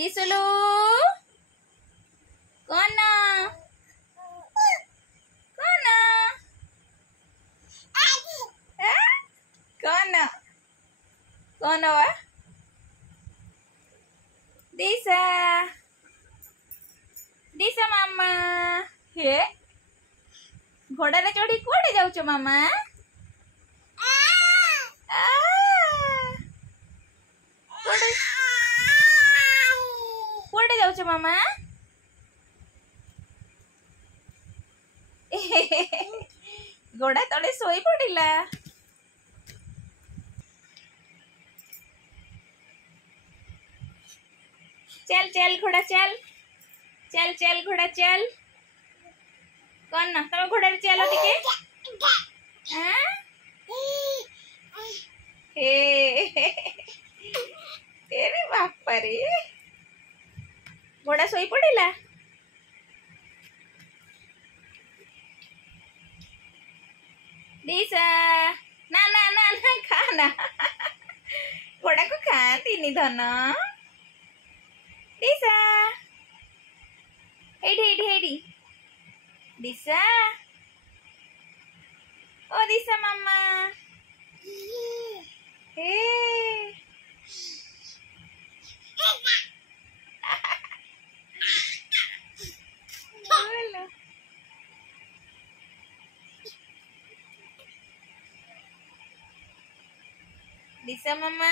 दिसुलू कौन कौन कौन कौन वा दिशा दिशा मामा हे घोड़ा रे चढ़ी कुआडे जाउछ मामा कुआडे जाउछ मामा घोड़ा तले सोई पड़िला चल चल घोड़ा चल चल चल घोड़ा चल कौन ना तुम घोड़ा चलो टिके तेरे बापा रे घोड़ा सोई पड़िला दिशा ना ना ना ना खाना घोड़ा को खाती नहीं धन दिशा एडी एडी एडी दिशा ओ दिशा मामा हे बोलो दिशा मामा